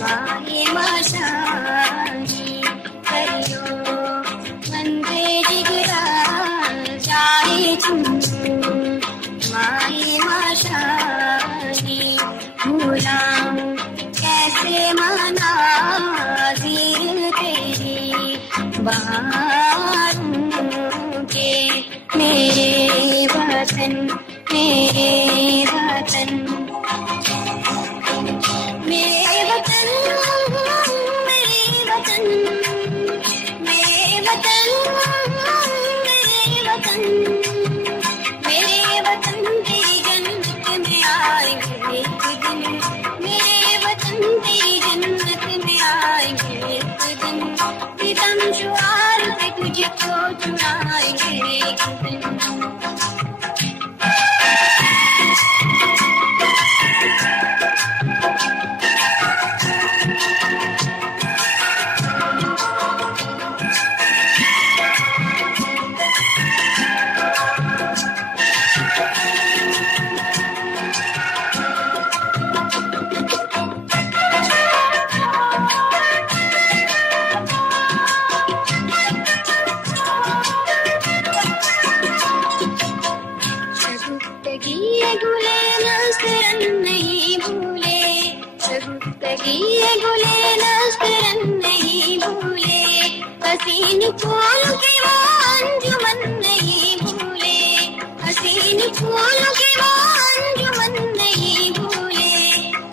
माए माशानी करियो मंदे जिगरा जाए चुनो माए माशानी भूलाऊं कैसे मना ज़ीर तेरी बहारों के मेरे वतन मेरे वतन मेरे वतन मेरे वतन मेरे वतन मेरे वतन मेरे वतन तेरी जन्नत में आएंगे एक दिन मेरे वतन तेरी जन्नत में आएंगे एक दिन सितम शुआर से तुझको चुराएंगे एक दिन हसीन फूल के वो अंजुमन नहीं भूले हसीन फूल के वो अंजुमन नहीं भूले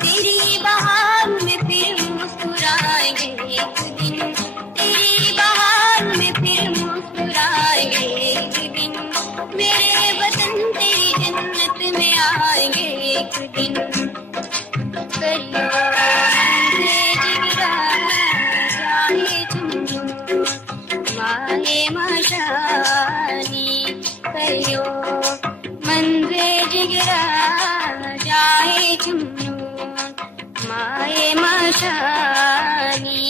तेरी बहार में फिर मुस्कुराएंगे एक दिन तेरी बहार में फिर मुस्कुराएंगे एक दिन मेरे वतन तेरी जन्नत में आएंगे एक दिन करियो माए माशानी करियो मंज़े जिगरा जाए चुनो माए माशानी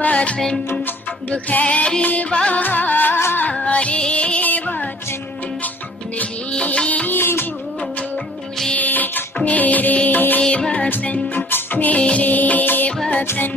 वतन दुखैर बहारे वतन नहीं भूले मेरे वतन मेरे वतन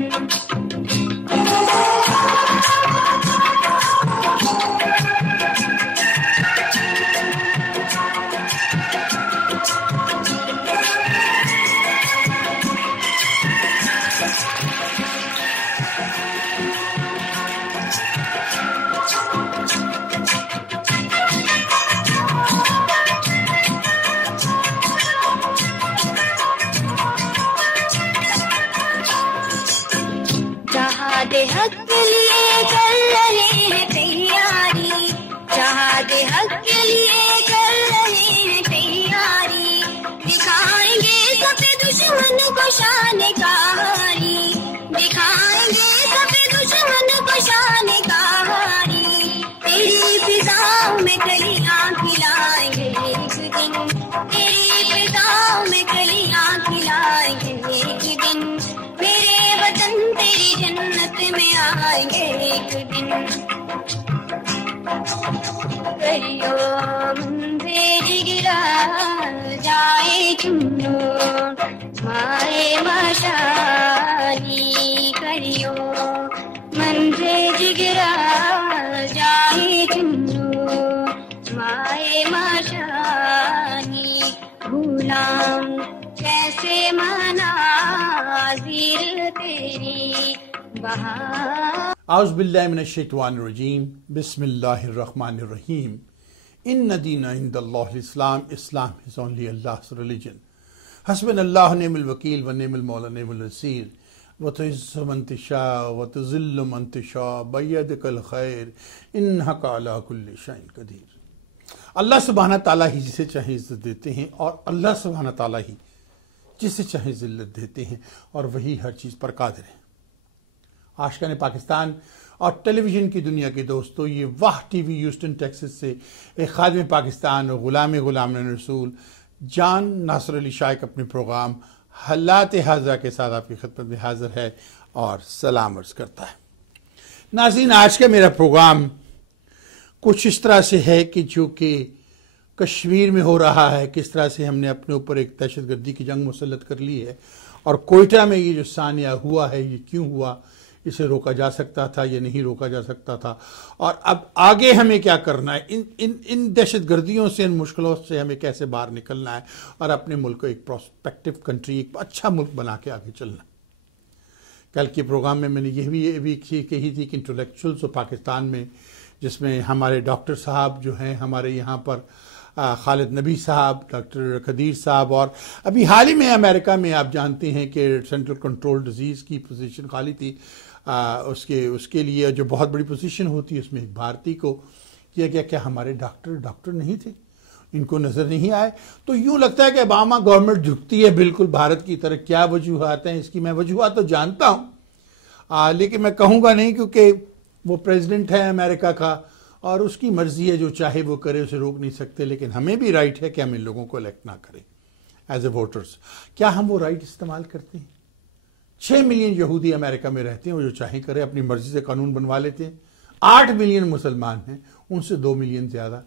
चाहते हक के लिए कर रहे हैं तैयारी चाहते हक के लिए कर रहे हैं तैयारी दिखाएंगे सब दुश्मन को शान कहानी दिखाएंगे सब दुश्मन को शान कहानी तेरी फिजाओं में कलियां खिलाएंगे एक दिन तेरी फिजाओं में कलियां खिलाएंगे एक दिन मेरे वतन तेरी जन्नत में आएंगे एक दिन करियो मंज़े जिगरा जाए चुनो माए माशानी करियो मंज़े जिगरा जाए चुनो माए माशानी भूलाऊं कैसे मना ज़ीर तेरी बहार औज़ु बिल्लाहि मिनश शैतानिर रजीम बिस्मिल्लाहिर रहमानिर रहीम इन्न दीना इंदल्लाहिल इस्लाम इस्लाम इज़ ओनली अल्लाह's religion हस्बुनल्लाहु व निअमल वकील व निअमल मौला निअमल नसीर व तुइज़्ज़ु मन तशाअ व तुज़िल्लु मन तशाअ बियदिकल खैर इन्नका अला कुल्लि शैइन कदीर। अल्लाह सुब्हानहू तआला ही जिसे चाहे इज्जत देते हैं और अल्लाह सुब्हानहू तआला ही जिसे चाहे ज़िल्लत देते हैं और वही हर चीज़ पर कादिर है। आशिकान पाकिस्तान और टेलीविज़न की दुनिया के दोस्तों, ये वाह टीवी ह्यूस्टन टेक्सास से एक खादिम पाकिस्तान और गुलाम रसूल जान नासिर अली शाइक अपने प्रोग्राम हालात हाज़िरा के साथ आपकी खिदमत में हाजिर है और सलाम अर्ज़ करता है। नाज़रीन, आज का मेरा प्रोग्राम कुछ इस तरह से है कि जो कि कश्मीर में हो रहा है, किस तरह से हमने अपने ऊपर एक दहशतगर्दी की जंग मुसल्लत कर ली है और कोयटा में ये जो सानिया हुआ है ये क्यों हुआ, इसे रोका जा सकता था या नहीं रोका जा सकता था, और अब आगे हमें क्या करना है, इन दहशतगर्दियों से, इन मुश्किलों से हमें कैसे बाहर निकलना है और अपने मुल्क को एक प्रोस्पेक्टिव कंट्री, एक अच्छा मुल्क बना के आगे चलना है। कल के प्रोग्राम में मैंने ये भी कही थी कि इंटेलेक्चुअल्स और पाकिस्तान में, जिसमें हमारे डॉक्टर साहब जो हैं हमारे यहाँ पर, खालिद नबी साहब, डॉक्टर कदीर साहब, और अभी हाल ही में अमेरिका में आप जानते हैं कि सेंट्रल कंट्रोल डिजीज़ की पोजीशन खाली थी, उसके लिए जो बहुत बड़ी पोजीशन होती है उसमें एक भारतीय को किया गया। क्या हमारे डॉक्टर नहीं थे, इनको नज़र नहीं आए? तो यूँ लगता है कि ओबामा गवर्नमेंट झुकती है बिल्कुल भारत की तरह। क्या वजूहात हैं इसकी? मैं वजूहात तो जानता हूँ, लेकिन मैं कहूँगा नहीं, क्योंकि वो प्रेसिडेंट है अमेरिका का और उसकी मर्जी है, जो चाहे वो करे, उसे रोक नहीं सकते। लेकिन हमें भी राइट है कि हम इन लोगों को इलेक्ट ना करें एज ए वोटर्स। क्या हम वो राइट इस्तेमाल करते हैं? 6 मिलियन यहूदी अमेरिका में रहते हैं, वो जो चाहे करें, अपनी मर्जी से कानून बनवा लेते हैं। 8 मिलियन मुसलमान हैं, उनसे 2 मिलियन ज्यादा,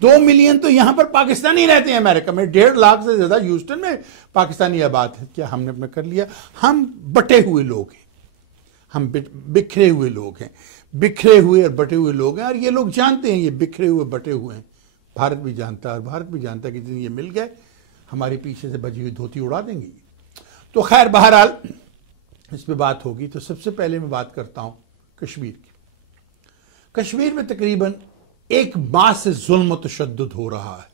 2 मिलियन तो यहां पर पाकिस्तानी रहते हैं अमेरिका में। 1.5 लाख से ज्यादा ह्यूस्टन में पाकिस्तानी आबाद है। क्या हमने अपना कर लिया? हम बटे हुए लोग हैं, हम बिखरे हुए लोग हैं, बिखरे हुए और बटे हुए लोग हैं, और ये लोग जानते हैं ये बिखरे हुए बटे हुए हैं। भारत भी जानता है, और भारत भी जानता है कि जिन ये मिल गए हमारे पीछे से बजी हुई धोती उड़ा देंगे। तो खैर, बहरहाल इस पे बात होगी। तो सबसे पहले मैं बात करता हूं कश्मीर की। कश्मीर में तकरीबन 1 माह से जुल्म व तशद्दुद हो रहा है,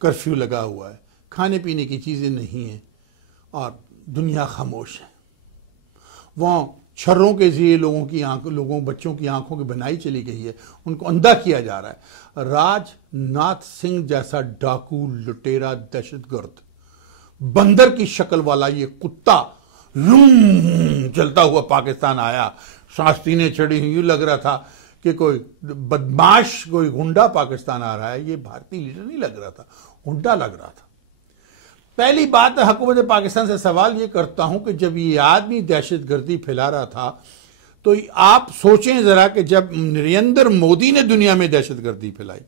कर्फ्यू लगा हुआ है, खाने पीने की चीजें नहीं हैं, और दुनिया खामोश है। वहां छर्रों के जरिए बच्चों की आंखों की बनाई चली गई है, उनको अंधा किया जा रहा है। राजनाथ सिंह जैसा डाकू, लुटेरा, दहशतगर्द, बंदर की शक्ल वाला ये कुत्ता चलता हुआ पाकिस्तान आया, सांस चढ़ी हुई, यूं लग रहा था कि कोई बदमाश, कोई गुंडा पाकिस्तान आ रहा है। ये भारतीय लीडर नहीं लग रहा था, गुंडा लग रहा था। पहली बात, हुकूमत पाकिस्तान से सवाल ये करता हूं कि जब ये आदमी दहशतगर्दी फैला रहा था, तो आप सोचें जरा कि जब नरेंद्र मोदी ने दुनिया में दहशतगर्दी फैलाई,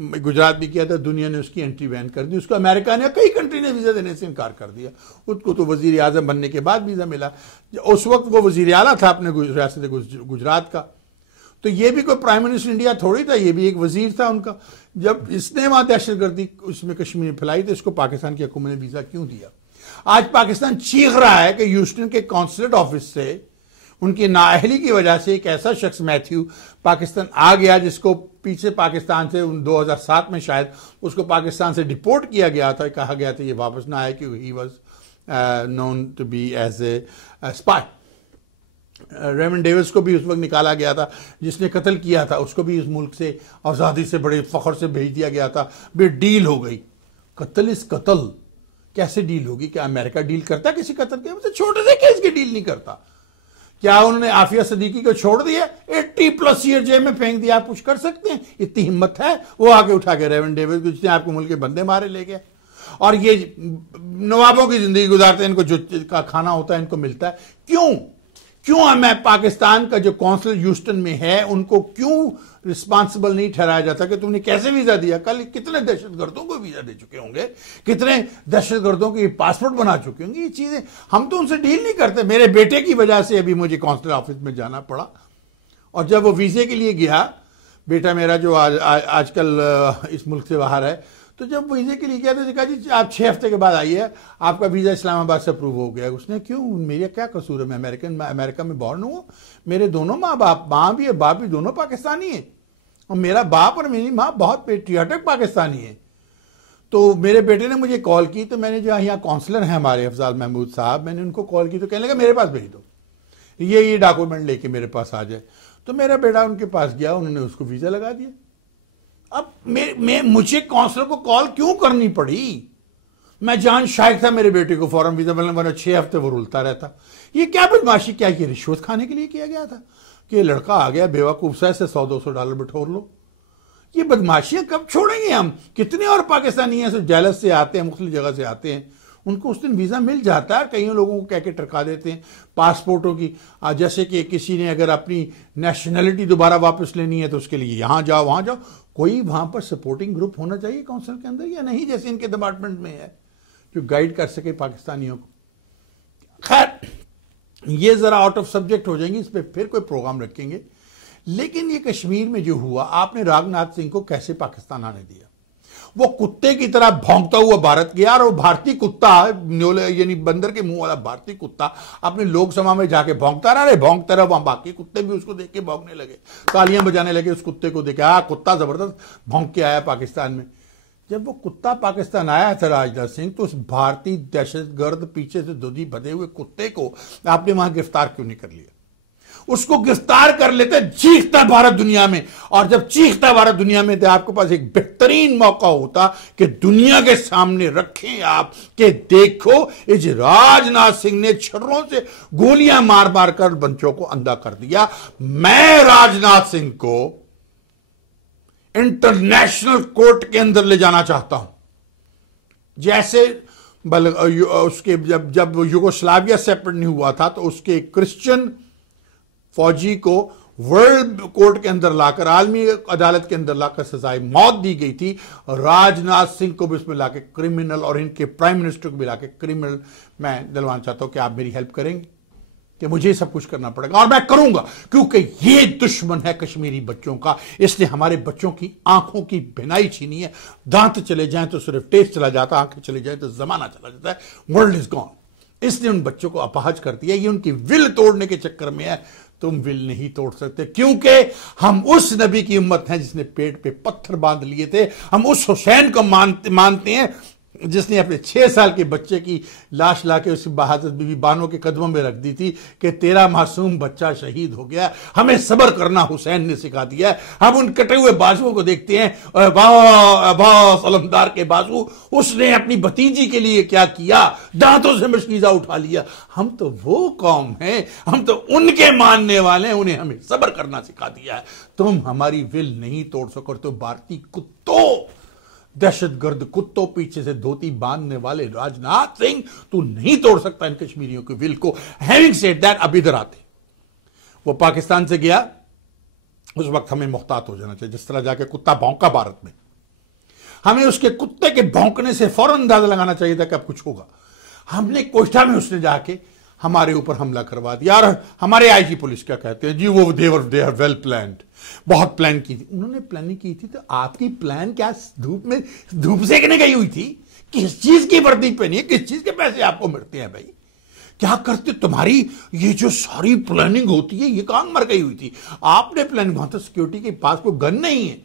गुजरात भी किया था, दुनिया ने उसकी एंट्री बैन कर दी, उसको अमेरिका ने, कई कंट्री ने वीजा देने से इनकार कर दिया। उसको तो वजीर आजम बनने के बाद वीजा मिला, उस वक्त वो वजीर आला था अपने रियासत गुजरात का। तो ये भी कोई प्राइम मिनिस्टर इंडिया थोड़ी था, ये भी एक वजीर था उनका। जब इसने वहां दहशतगर्दी उसमें कश्मीर में फैलाई, तो इसको पाकिस्तान की हुकूमत ने वीजा क्यों दिया? आज पाकिस्तान चीख रहा है कि ह्यूस्टन के कॉन्सुलेट ऑफिस से उनकी नाअहली की वजह से एक ऐसा शख्स मैथ्यू पाकिस्तान आ गया, जिसको पीछे पाकिस्तान से 2007 में शायद उसको पाकिस्तान से डिपोर्ट किया गया था, कहा गया था ये वापस ना आए कि he was known to be as a spy. Raymond Davis को भी उस वक्त निकाला गया था, जिसने कत्ल किया था, उसको भी इस मुल्क से आज़ादी से बड़े फख्र से भेज दिया गया था। भी डील हो गई, कत्ल इस कत्ल कैसे डील होगी? क्या अमेरिका डील करता है किसी कत्ल के? मतलब छोटे से केस की डील नहीं करता। क्या उन्होंने आफिया सदीकी को छोड़ दिया, 80+ ईयर जेल में फेंक दिया? आप कुछ कर सकते हैं? इतनी हिम्मत है? वो आके उठा के रेवन डेविस को, जिसने आपको मुल्क के बंदे मारे ले गया। और ये नवाबों की जिंदगी गुजारते हैं, इनको जो का खाना होता है इनको मिलता है। क्यों हमें पाकिस्तान का जो कौंसिल ह्यूस्टन में है उनको क्यों रिस्पांसिबल नहीं ठहराया जाता कि तुमने कैसे वीजा दिया? कल कितने दहशतगर्दों को वीजा दे चुके होंगे, कितने दहशतगर्दों के पासपोर्ट बना चुके होंगे। ये चीजें हम तो उनसे डील नहीं करते। मेरे बेटे की वजह से अभी मुझे कौंसिल ऑफिस में जाना पड़ा, और जब वो वीजे के लिए गया, बेटा मेरा जो आजकल इस मुल्क से बाहर है, तो जब वीजे के लिए गया तो कहा जी आप 6 हफ्ते के बाद आइए, आपका वीजा इस्लामाबाद से अप्रूव हो गया। उसने क्यों? मेरा क्या कसूर है? मैं अमेरिका में बॉर्न हूँ, मेरे दोनों माँ भी है, बाप भी दोनों पाकिस्तानी है, और मेरा बाप और मेरी माँ बहुत पेट्रियाटिक पाकिस्तानी है। तो मेरे बेटे ने मुझे कॉल की, तो मैंने जो यहाँ काउंसलर हैं हमारे अफजाल महमूद साहब, मैंने उनको कॉल की, तो कहने लगा मेरे पास भेज दो, ये डॉक्यूमेंट लेके मेरे पास आ जाए। तो मेरा बेटा उनके पास गया, उन्होंने उसको वीजा लगा दिया। अब मुझे काउंसलर को कॉल क्यों करनी पड़ी? मैं जान शायक था मेरे बेटे को फौरन वीजा मिलने वाला, 6 हफ्ते वो रुलता रहता। ये क्या बदमाशी? क्या ये रिश्वत खाने के लिए किया गया था कि लड़का आ गया बेवकूफ सा, से $100-200 बटोर लो? ये बदमाशियां कब छोड़ेंगे हम? कितने और पाकिस्तानी हैं जो जेलस से आते हैं, मुख्तलिफ जगह से आते हैं, उनको उस दिन वीजा मिल जाता है। कई लोगों को कह के टरका देते हैं पासपोर्टों की, जैसे कि किसी ने अगर अपनी नेशनैलिटी दोबारा वापस लेनी है तो उसके लिए यहां जाओ वहां जाओ। कोई वहां पर सपोर्टिंग ग्रुप होना चाहिए काउंसिल के अंदर, या नहीं जैसे इनके डिपार्टमेंट में है, जो गाइड कर सके पाकिस्तानियों को। खैर, ये जरा आउट ऑफ सब्जेक्ट हो जाएंगे, इस पर फिर कोई प्रोग्राम रखेंगे। लेकिन ये कश्मीर में जो हुआ, आपने राजनाथ सिंह को कैसे पाकिस्तान आने दिया? वो कुत्ते की तरह भौंकता हुआ भारत गया, और वो भारतीय कुत्ता, यानी बंदर के मुंह वाला भारतीय कुत्ता अपने लोकसभा में जाके भौंकता रहा। अरे भौंकता रहा, वहां बाकी कुत्ते भी उसको देख के भौंकने लगे, तालियां बजाने लगे उस कुत्ते को देखे। कुत्ता जबरदस्त भौंक के आया पाकिस्तान में। जब वो कुत्ता पाकिस्तान आया था राजनाथ सिंह, तो उस भारतीय दहशतगर्द पीछे से दूधी बधे हुए कुत्ते को आपने वहां गिरफ्तार क्यों नहीं कर लिया? उसको गिरफ्तार कर लेते, चीखता भारत दुनिया में। और जब चीखता भारत दुनिया में, तो आपके पास एक बेहतरीन मौका होता कि दुनिया के सामने रखें आप कि देखो, इस राजनाथ सिंह ने छर्रों से गोलियां मार मार कर बच्चों को अंधा कर दिया। मैं राजनाथ सिंह को इंटरनेशनल कोर्ट के अंदर ले जाना चाहता हूं, जैसे उसके जब यूगोस्लाविया सेपरेट नहीं हुआ था, तो उसके क्रिश्चियन फौजी को वर्ल्ड कोर्ट के अंदर लाकर, आलमी अदालत के अंदर लाकर सजाए मौत दी गई थी। राजनाथ सिंह को भी इसमें लाके क्रिमिनल, और इनके प्राइम मिनिस्टर को भी लाके क्रिमिनल मैं दिलवाना चाहता हूं कि आप मेरी हेल्प करेंगे, कि मुझे सब कुछ करना पड़ेगा, और मैं करूंगा, क्योंकि ये दुश्मन है कश्मीरी बच्चों का। इसने हमारे बच्चों की आंखों की बिनाई छीनी है। दांत चले जाएं तो सिर्फ टेस्ट चला जाता, आंखें चले जाए तो जमाना चला जाता है, वर्ल्ड इज गॉन। इसने उन बच्चों को अपाहज कर दिया। ये उनकी विल तोड़ने के चक्कर में है। तुम विल नहीं तोड़ सकते, क्योंकि हम उस नबी की उम्मत हैं जिसने पेट पे पत्थर बांध लिए थे। हम उस हुसैन को मानते हैं जिसने अपने 6 साल के बच्चे की लाश लाके उसी हज़रत बीबी बानो के कदमों में रख दी थी कि तेरा मासूम बच्चा शहीद हो गया। हमें सब्र करना हुसैन ने सिखा दिया है। हम उन कटे हुए बाजुओं को देखते हैं, अब्बास अलमदार के बाजू, उसने अपनी भतीजी के लिए क्या किया, दांतों से मशकीजा उठा लिया। हम तो वो कौम हैं, हम तो उनके मानने वाले हैं, उन्हें हमें सब्र करना सिखा दिया है। तुम हमारी विल नहीं तोड़ सको। तो भारतीय कुत्तों, दहशतगर्द कुत्तों, पीछे से धोती बांधने वाले राजनाथ सिंह, तू नहीं तोड़ सकता इन कश्मीरियों के विल को। हैविंग सेड दैट, अब इधर आते, वो पाकिस्तान से गया, उस वक्त हमें मुहतात हो जाना चाहिए। जिस तरह जाके कुत्ता भौंका भारत में, हमें उसके कुत्ते के भौंकने से फौरन अंदाजा लगाना चाहिए था कि अब कुछ होगा। हमने कोयटा में उसने जाके हमारे ऊपर हमला करवा दिया। और हमारे आईजी पुलिस क्या कहते हैं जी, वो देवर वेल प्लान्ड, बहुत प्लान की थी। उन्होंने प्लानिंग की थी, तो आपकी प्लान क्या धूप सेकने गई हुई थी? किस चीज की वर्दी पहनी है, किस चीज के पैसे आपको मिलते हैं भाई? क्या करते? तुम्हारी ये जो सारी प्लानिंग होती है, ये कहां मर गई हुई थी? आपने प्लान, वहां तो सिक्योरिटी के पास कोई गन नहीं है,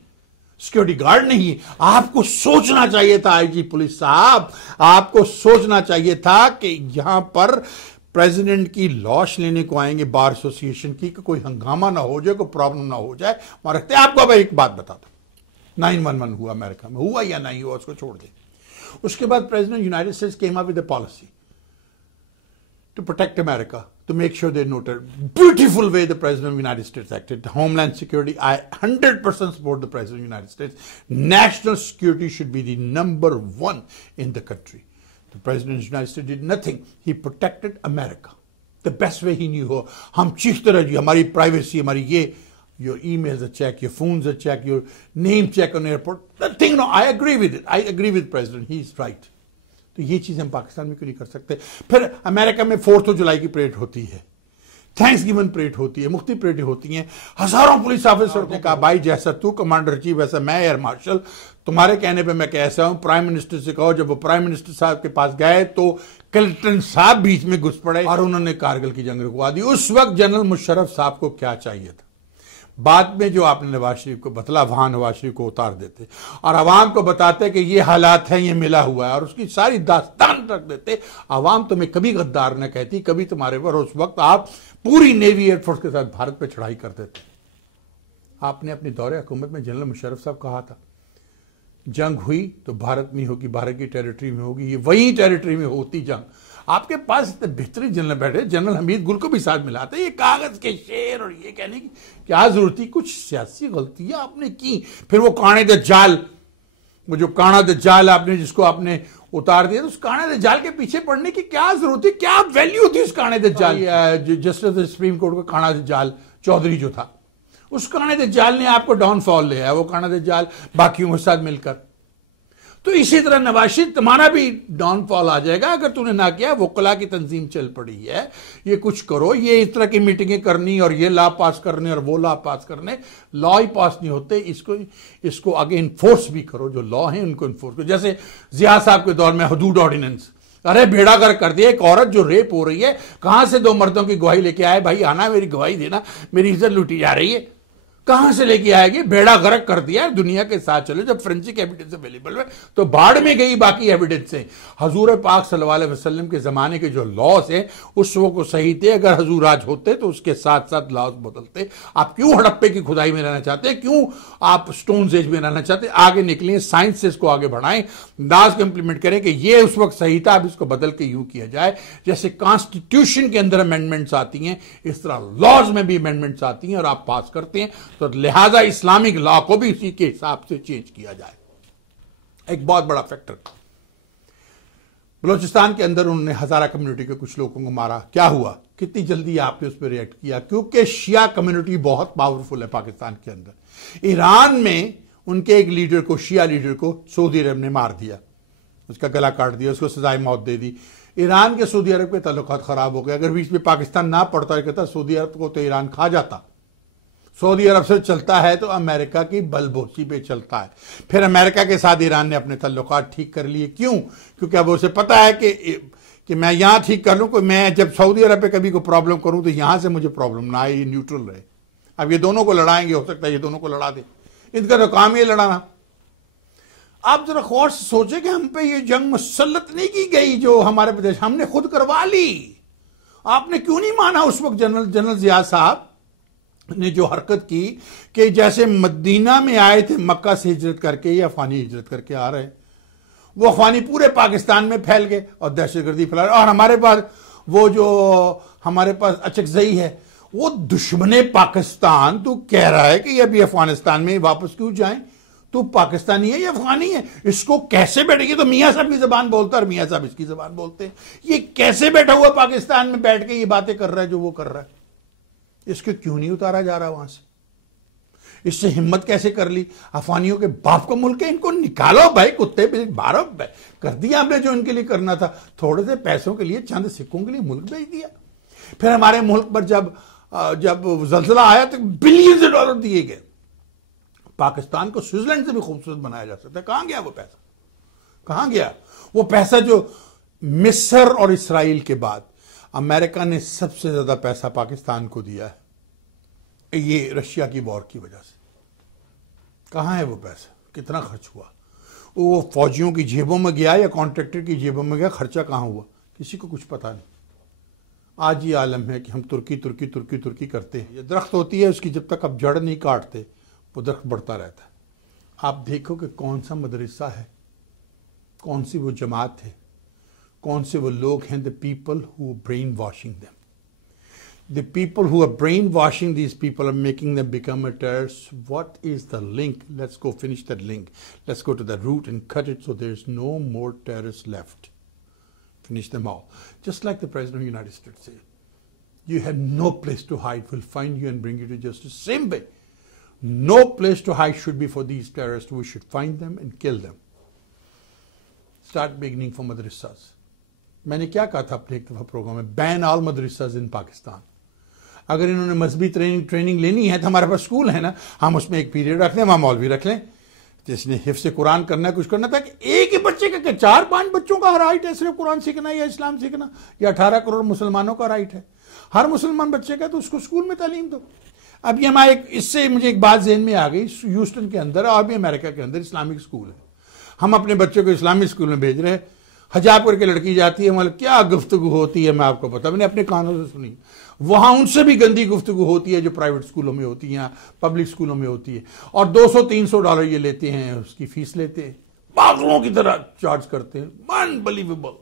सिक्योरिटी गार्ड नहीं है। आपको सोचना चाहिए था आईजी पुलिस साहब, आपको सोचना चाहिए था कि यहां पर प्रेसिडेंट की लॉश लेने को आएंगे बार एसोसिएशन की, कि कोई हंगामा ना हो जाए, कोई प्रॉब्लम ना हो जाए। वहां रखते। आपको अब एक बात बता दो, 911 हुआ अमेरिका में, हुआ या नहीं हुआ उसको छोड़ दे। उसके बाद president United States came up with a policy to protect America, to make sure they noted. Beautiful way the President of the United States acted. Homeland Security, I 100% support the President of the United States. National security should be the number one in the country. The President of the United States did nothing. He protected America the best way he knew. हम चीखते रहे, हमारी privacy, हमारी ये, your emails are checked, your phones are checked, your name check on airport. That thing, no, I agree with it. I agree with the President. He's right. तो ये चीज हम पाकिस्तान में क्यों नहीं कर सकते? फिर अमेरिका में 4th जुलाई की परेड होती है, थैंक्स गिवन परेड होती है, मुख्तलिफ परेडें होती हैं। हजारों पुलिस ऑफिसर ने कहा भाई जैसा तू कमांडर चीफ वैसा मैं एयर मार्शल, तुम्हारे कहने पे मैं कैसा हूं। प्राइम मिनिस्टर से कहो। जब वो प्राइम मिनिस्टर साहब के पास गए तो क्लिंटन साहब बीच में घुस पड़े और उन्होंने कारगिल की जंग रुकवा दी। उस वक्त जनरल मुशर्रफ साहब को क्या चाहिए था? बाद में जो आपने नवाज शरीफ को बतला, वहां नवाज शरीफ को उतार देते और अवाम को बताते कि ये हालात हैं, ये मिला हुआ है, और उसकी सारी दास्तान रख देते। अवाम तुम्हें कभी गद्दार न कहती, कभी तुम्हारे पर, उस वक्त आप पूरी नेवी एयरफोर्स के साथ भारत पे चढ़ाई कर देते। आपने अपनी दौरे हुकूमत में जनरल मुशर्रफ साहब कहा था जंग हुई तो भारत में होगी, भारत की टेरिटरी में होगी, ये वही टेरिटरी में होती जंग। आपके पास इतने बेहतरीन जनरल बैठे, जनरल हमीद गुल को भी साथ मिलाते, ये कागज के शेर और ये कहने की क्या जरूरत थी? कुछ सियासी गलतियां आपने की। फिर वो काणे द जाल, वो जो काना द जाल आपने जिसको आपने उतार दिया, तो उस काणे द जाल के पीछे पड़ने की क्या जरूरत थी? क्या वैल्यू थी उस काणे द जाल? जस्टिस सुप्रीम कोर्ट का काना द जाल चौधरी जो था, उस काणे द जाल ने आपको डाउनफॉल ले आया, वो काना द जाल बाकियों के साथ मिलकर। तो इसी तरह नवाज शरीफ तुम्हारा भी डाउनफॉल आ जाएगा अगर तूने ना किया। वकला की तंजीम चल पड़ी है, ये कुछ करो, ये इस तरह की मीटिंगें करनी और ये लॉ पास करने और वो लॉ पास करने, लॉ ही पास नहीं होते, इसको आगे इन्फोर्स भी करो, जो लॉ है उनको इन्फोर्स करो। जैसे जिया साहब के दौर में हदूद ऑर्डिनेंस, अरे भेड़ा गर्क कर दिया। एक औरत जो रेप हो रही है, कहां से दो मर्दों की गवाही लेके आए, भाई आना मेरी गवाही देना, मेरी इज्जत लूटी जा रही है, कहां से लेके आएगी? बेड़ा गर्क कर दिया है। दुनिया के साथ चलो, जब फोरेंसिक एविडेंस अवेलेबल है तो बाढ़ में गई बाकी एविडेंस है। हजूर पाक सल्लल्लाहु अलैहि वसल्लम के जमाने के जो लॉस है उस वो सही थे, अगर हजूर आज होते तो उसके साथ साथ लॉस बदलते। आप क्यों हड़प्पे की खुदाई में रहना चाहते हैं, क्यों आप स्टोन एज में रहना चाहते हैं? आगे निकलें, साइंस से इसको आगे बढ़ाएं, दास को इंप्लीमेंट करें कि ये उस वक्त सही था, अब इसको बदल के यूं किया जाए। जैसे कॉन्स्टिट्यूशन के अंदर अमेंडमेंट्स आती हैं, इस तरह लॉज में भी अमेंडमेंट्स आती हैं और आप पास करते हैं, तो लिहाजा इस्लामिक लॉ को भी इसी के हिसाब से चेंज किया जाए। एक बहुत बड़ा फैक्टर, बलूचिस्तान के अंदर उन्होंने हजारा कम्युनिटी के कुछ लोगों को मारा। क्या हुआ? कितनी जल्दी आपने उस पर रिएक्ट किया? क्योंकि शिया कम्युनिटी बहुत पावरफुल है पाकिस्तान के अंदर। ईरान में उनके एक लीडर को, शिया लीडर को सऊदी अरब ने मार दिया, उसका गला काट दिया, उसको सजाए मौत दे दी। ईरान के सऊदी अरब के ताल्लुकात खराब हो गए। अगर बीच में पाकिस्तान ना पड़ता कहता सऊदी अरब को तो ईरान खा जाता। सऊदी अरब से चलता है तो अमेरिका की बलबोसी पे चलता है। फिर अमेरिका के साथ ईरान ने अपने ताल्लुकात ठीक कर लिए। क्यों? क्योंकि अब उसे पता है कि मैं यहां ठीक कर लूं, कि मैं जब सऊदी अरब पे कभी कोई प्रॉब्लम करूं तो यहां से मुझे प्रॉब्लम ना आए, ये न्यूट्रल रहे। अब ये दोनों को लड़ाएंगे, हो सकता है ये दोनों को लड़ा दे, इनका तो काम ये लड़ाना। आप जरा गौर से सोचे कि हम पे ये जंग मुसल्लत नहीं की गई जो हमारे प्रदेश, हमने खुद करवा ली। आपने क्यों नहीं माना उस वक्त जनरल जिया साहब ने जो हरकत की कि जैसे मदीना में आए थे मक्का से हिजरत करके या अफगानी हिजरत करके आ रहे, वो अफगानी पूरे पाकिस्तान में फैल गए और दहशतगर्दी फैला रहे। और हमारे पास वो जो हमारे पास अचकजई है, वो दुश्मने पाकिस्तान, तू कह रहा है कि अभी अफगानिस्तान में वापस क्यों जाएं? तू पाकिस्तानी है या अफगानी है? इसको कैसे बैठेगी? तो मियाँ साहब की जबान बोलता है और मियाँ साहब इसकी जबान बोलते हैं। ये कैसे बैठा हुआ पाकिस्तान में बैठ के ये बातें कर रहा है जो वो कर रहा है? इसको क्यों नहीं उतारा जा रहा वहां से? इससे हिम्मत कैसे कर ली? अफगानियों के बाप का मुल्क है, इनको निकालो भाई, कुत्ते बारह कर दिया हमने जो इनके लिए करना था। थोड़े से पैसों के लिए, चंद सिक्कों के लिए मुल्क भेज दिया। फिर हमारे मुल्क पर जब जल्जला आया तो बिलियंस डॉलर दिए गए। पाकिस्तान को स्विट्जरलैंड से भी खूबसूरत बनाया जा सकता है। कहां गया वो पैसा? कहां गया वो पैसा जो मिस्र और इसराइल के बाद अमेरिका ने सबसे ज्यादा पैसा पाकिस्तान को दिया है, ये रशिया की वॉर की वजह से? कहां है वो पैसा? कितना खर्च हुआ? वो फौजियों की जेबों में गया या कॉन्ट्रैक्टर की जेबों में गया? खर्चा कहां हुआ? किसी को कुछ पता नहीं। आज ये आलम है कि हम तुर्की तुर्की तुर्की तुर्की करते हैं। ये दरख्त होती है, उसकी जब तक आप जड़ नहीं काटते वो दरख्त बढ़ता रहता है। आप देखो कि कौन सा मदरसा है, कौन सी वो जमात है, कौन से वो लोग हैं, the people who brain washing them. The people who are brainwashing these people are making them become a terrorist. What is the link? Let's go finish that link. Let's go to the root and cut it so there's no more terrorists left. Finish them all. Just like the President of the United States said, you have no place to hide. We'll find you and bring you to justice. Same way. No place to hide should be for these terrorists. We should find them and kill them. Start beginning from madrasas. मैंने क्या कहा था अपने एक दफा programme में, ban all मदरसाज इन पाकिस्तान। अगर इन्होंने मजहबी ट्रेनिंग लेनी है तो हमारे पास स्कूल है ना, हम उसमें एक पीरियड रख लें, वहां मौलवी रख लें, जिसने हिफ्ज़ कुरान करना है, कुछ करना था कि एक ही बच्चे का 4-5 बच्चों का राइट है सिर्फ कुरान सीखना या इस्लाम सीखना, या 18 करोड़ मुसलमानों का राइट है हर मुसलमान बच्चे का, तो उसको स्कूल में तालीम दो। अब ये हमारे इससे मुझे एक बात जहन में आ गई, ह्यूस्टन के अंदर और भी अमेरिका के अंदर इस्लामिक स्कूल है, हम अपने बच्चों को इस्लामिक स्कूल में भेज रहे हैं। हिजाब करके लड़की जाती है, मतलब क्या गुफ्तगू होती है, मैं आपको पता, मैंने अपने कानों से सुनी। वहां उनसे भी गंदी गुफ्तगू होती है जो प्राइवेट स्कूलों में होती है, पब्लिक स्कूलों में होती है, और $200-300 ये लेते हैं, उसकी फीस लेते हैं, पागलों की तरह चार्ज करते हैं, अनबिलीवेबल।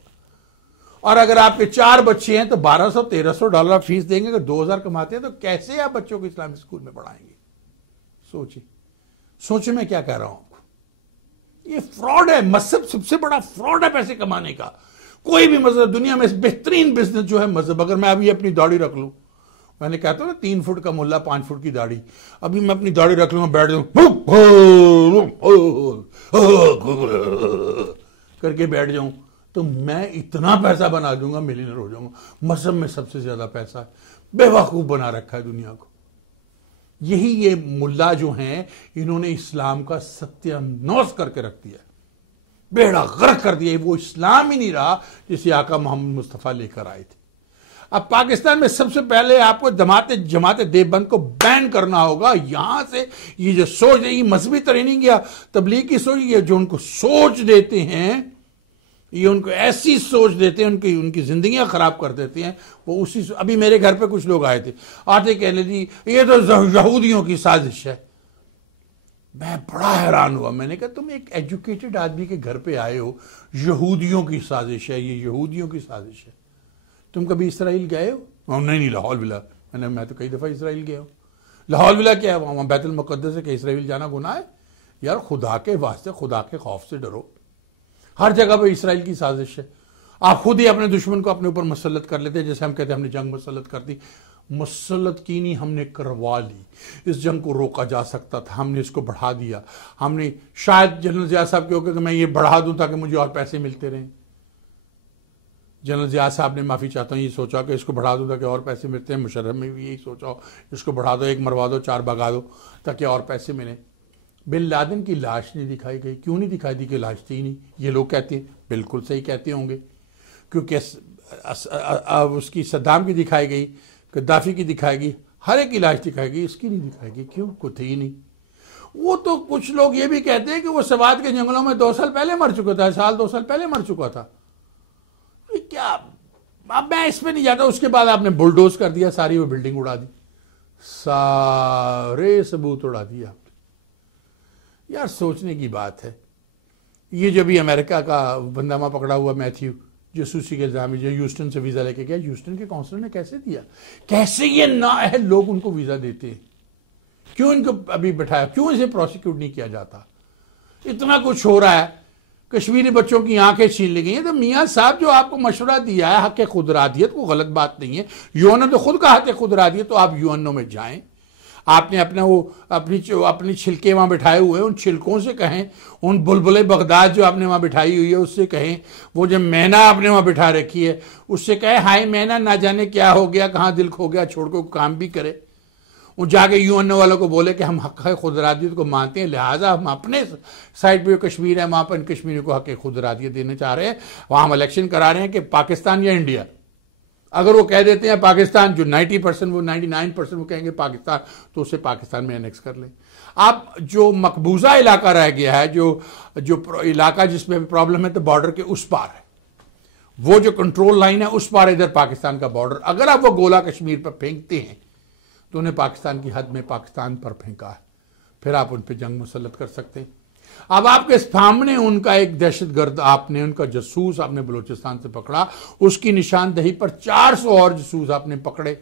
और अगर आपके 4 बच्चे हैं तो $1200-1300 फीस देंगे। अगर 2000 कमाते हैं तो कैसे आप बच्चों को इस्लामिक स्कूल में पढ़ाएंगे? सोचिए मैं क्या कह रहा हूं। ये फ्रॉड है, मजहब सबसे बड़ा फ्रॉड है पैसे कमाने का। कोई भी मजहब दुनिया में बेहतरीन बिजनेस जो है मजहब। अगर मैं अभी अपनी दाढ़ी रख लूं मैंने कहता हूँ ना 3 फुट का मुल्ला 5 फुट की दाढ़ी, अभी मैं अपनी दाढ़ी रख लूंगा, बैठ जाऊँ करके बैठ जाऊं तो मैं इतना पैसा बना दूंगा, मिलियनर हो जाऊंगा, मजहब में सबसे ज्यादा पैसा है। बेवकूफ बना रखा है दुनिया को। यही ये मुल्ला जो हैं, इन्होंने इस्लाम का सत्यानाश करके रख दिया, बेड़ा गर्क कर दिया। वो इस्लाम ही नहीं रहा जिसे आका मोहम्मद मुस्तफ़ा लेकर आए थे। अब पाकिस्तान में सबसे पहले आपको जमात देवबंद को बैन करना होगा। यहां से ये जो सोच है, ये मजहबी ट्रेनिंग या तबलीग की सोच, ये जो उनको सोच देते हैं, ये उनको ऐसी सोच देते हैं, उनकी जिंदगियां खराब कर देते हैं। वो उसी अभी मेरे घर पे कुछ लोग आए थे, आते कहने जी ये तो यहूदियों की साजिश है। मैं बड़ा हैरान हुआ। मैंने कहा तुम एक एजुकेटेड आदमी के घर पे आए हो, यहूदियों की साजिश है, ये यहूदियों की साजिश है। तुम कभी इसराइल गए हो? नहीं, लाहौल विला। मैं तो कई दफा इसराइल गया हूं। लाहौल विला क्या है? वहां बैतुल मुक़द्दस है कि इसराइल जाना गुनाह है? यार खुदा के वास्ते, खुदा के खौफ से डरो। हर जगह पे इसराइल की साजिश है। आप खुद ही अपने दुश्मन को अपने ऊपर मुसल्लत कर लेते हैं। जैसे हम कहते हैं हमने जंग मुसल्लत कर दी, मुसल्लत की नहीं, हमने करवा ली। इस जंग को रोका जा सकता था, हमने इसको बढ़ा दिया। हमने शायद जनरल ज़िया साहब के होकर कि मैं ये बढ़ा दूं ताकि मुझे और पैसे मिलते रहें। जनरल ज़िया साहब ने, माफ़ी चाहता हूँ, ये सोचा कि इसको बढ़ा दूं ताकि और पैसे मिलते हैं। मुशर्रफ में भी यही सोचा हो, इसको बढ़ा दो, एक मरवा दो, 4 भगा दो ताकि और पैसे मिले। बिन लादेन की लाश नहीं दिखाई गई। क्यों नहीं दिखाई दी? कि लाश थी नहीं। ये लोग कहते हैं, बिल्कुल सही कहते होंगे, क्योंकि उसकी सद्दाम की दिखाई गई, गद्दाफी की दिखाई गई, हर एक की लाश दिखाई गई, इसकी नहीं दिखाई गई। क्यों? कुछ थी ही नहीं। वो तो कुछ लोग ये भी कहते हैं कि वो सवात के जंगलों में 2 साल पहले मर चुका था, 2 साल पहले मर चुका था। ये क्या? अब मैं इस पर नहीं जाता। उसके बाद आपने बुलडोज कर दिया, सारी वो बिल्डिंग उड़ा दी, सारे सबूत उड़ा दिया। यार सोचने की बात है। ये जो भी अमेरिका का बंदामा पकड़ा हुआ मैथ्यू, जासूसी के इल्जाम में, जो ह्यूस्टन से वीजा लेके गया, ह्यूस्टन के काउंसलर ने कैसे दिया? कैसे ये नाअहल लोग उनको वीजा देते हैं? क्यों इनको अभी बैठाया? क्यों इसे प्रोसिक्यूट नहीं किया जाता? इतना कुछ हो रहा है, कश्मीरी बच्चों की आंखें छीन ली गई हैं। तो मियाँ साहब जो आपको मशवरा दिया है हक खुदरादियत, को गलत बात नहीं है। यूएनओ ने तो खुद कहा हक खुदरादियत, तो आप यूएनओ में जाएं। आपने अपना वो अपनी छिलके वहां बिठाए हुए, उन छिलकों से कहें, उन बुलबुले बगदाद जो आपने वहां बिठाई हुई है उससे कहें, वो जो मैना आपने वहां बिठा रखी है उससे कहें हाय मैना, ना जाने क्या हो गया, कहाँ दिल खो गया, छोड़ को काम भी करे। वो जाके यूएनओ वालों को बोले कि हम हक खुदरादियत को मानते हैं, लिहाजा हम अपने साइड पे कश्मीर है वहां पर इन कश्मीरियों को हक खुदरादियत देने चाह रहे हैं। वहां हम इलेक्शन करा रहे हैं कि पाकिस्तान या इंडिया। अगर वो कह देते हैं पाकिस्तान, जो 90% वो 99% वो कहेंगे पाकिस्तान, तो उसे पाकिस्तान में एनेक्स कर लें। आप जो मकबूजा इलाका रह गया है, जो इलाका जिसमें प्रॉब्लम है, तो बॉर्डर के उस पार है, वो जो कंट्रोल लाइन है उस पार इधर पाकिस्तान का बॉर्डर। अगर आप वो गोला कश्मीर पर फेंकते हैं तो उन्हें पाकिस्तान की हद में पाकिस्तान पर फेंका है, फिर आप उन पर जंग मुसल्लत कर सकते हैं। अब आपके सामने उनका एक दहशतगर्द, आपने उनका जसूस आपने बलूचिस्तान से पकड़ा, उसकी निशानदही पर 400 और जसूस आपने पकड़े।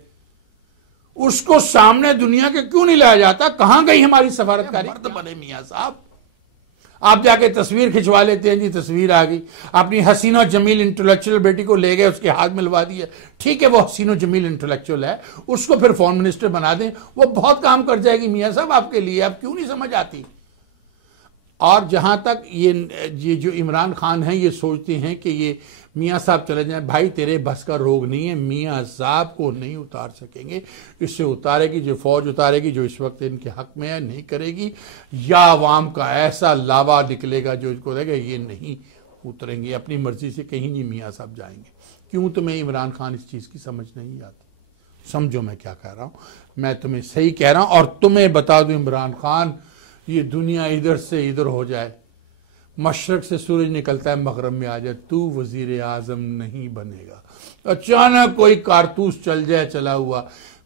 उसको सामने दुनिया के क्यों नहीं लाया जाता? कहां गई हमारी सफारतकारी? मर्द बने मियां साहब। आप जाके तस्वीर खिंचवा लेते हैं, जी तस्वीर आ गई, अपनी हसीनो जमील इंटेलेक्चुअल बेटी को ले गए, उसके हाथ मिलवा दिया। ठीक है, वो हसीनो जमील इंटेलेक्चुअल है, उसको फिर फॉरेन मिनिस्टर बना दें, वो बहुत काम कर जाएगी मियां साहब आपके लिए। आप क्यों नहीं समझ आती? और जहां तक ये जो इमरान खान है, ये सोचते हैं कि ये मियाँ साहब चले जाएं, भाई तेरे बस का रोग नहीं है। मियाँ साहब को नहीं उतार सकेंगे। इससे उतारेगी जो फौज उतारेगी, जो इस वक्त इनके हक में है, नहीं करेगी, या आवाम का ऐसा लावा निकलेगा जो इनको देगा, ये नहीं उतरेंगे। अपनी मर्जी से कहीं नहीं मियाँ साहब जाएंगे। क्यों तुम्हें इमरान खान इस चीज़ की समझ नहीं आती? समझो मैं क्या कह रहा हूँ, मैं तुम्हें सही कह रहा हूँ। और तुम्हें बता दूँ इमरान खान, ये दुनिया इधर से इधर हो जाए, मशरक से सूरज निकलता है मगरब में आ जाए, तू वजीर आजम नहीं बनेगा। अचानक कोई कारतूस चल जाए चला हुआ,